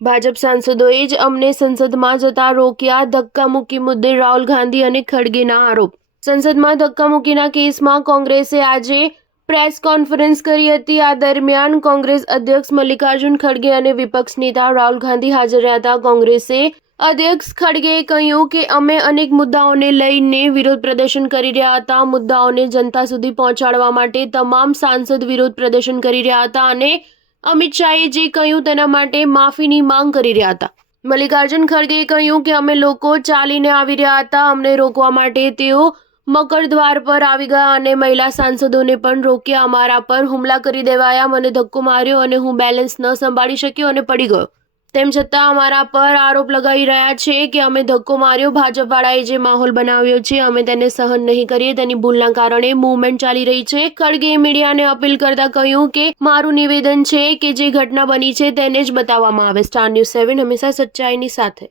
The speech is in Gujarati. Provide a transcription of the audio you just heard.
ભાજપ સાંસદોએ જ અમને સંસદમાં જતા રોક્યા, ધક્કામુક્કી મુદ્દે રાહુલ ગાંધી અને ખડગેના આરોપ. સંસદમાં ધક્કામુક્કીના કેસમાં કોંગ્રેસે આજે પ્રેસ કોન્ફરન્સ કરી હતી. આ દરમિયાન કોંગ્રેસ અધ્યક્ષ મલ્લિકાર્જુન ખડગે અને વિપક્ષ નેતા રાહુલ ગાંધી હાજર રહ્યા હતા. કોંગ્રેસે અધ્યક્ષ ખડગેએ કહ્યું કે અમે અનેક મુદ્દાઓને લઈને વિરોધ પ્રદર્શન કરી રહ્યા હતા. મુદ્દાઓને જનતા સુધી પહોંચાડવા માટે તમામ સાંસદ વિરોધ પ્રદર્શન કરી રહ્યા હતા અને અમિત શાહે જે કહ્યું તેના માટે માફીની માંગ કરી રહ્યા હતા. મલ્લિકાર્જુન ખડગેએ કહ્યું કે અમે લોકો ચાલીને આવી રહ્યા હતા. અમને રોકવા માટે તેઓ મકરદ્વાર પર આવી ગયા અને મહિલા સાંસદોને પણ રોક્યા. અમારા પર હુમલા કરી દેવાયા. મને ધક્કો માર્યો અને હું બેલેન્સ ન સંભાળી શક્યો અને પડી ગયો. તેમ છતાં અમારા પર આરોપ લગાવી રહ્યા છે કે અમે ધક્કો માર્યો. ભાજપવાળાએ જે માહોલ બનાવ્યો છે અમે તેને સહન નહીં કરીએ. તેની ભૂલના કારણે મૂવમેન્ટ ચાલી રહી છે. ખડગેએ મીડિયાને અપીલ કરતા કહ્યું કે મારું નિવેદન છે કે જે ઘટના બની છે તેને જ બતાવવામાં આવે. સ્ટાર ન્યૂઝ 7 હંમેશા સચ્ચાઈની સાથે.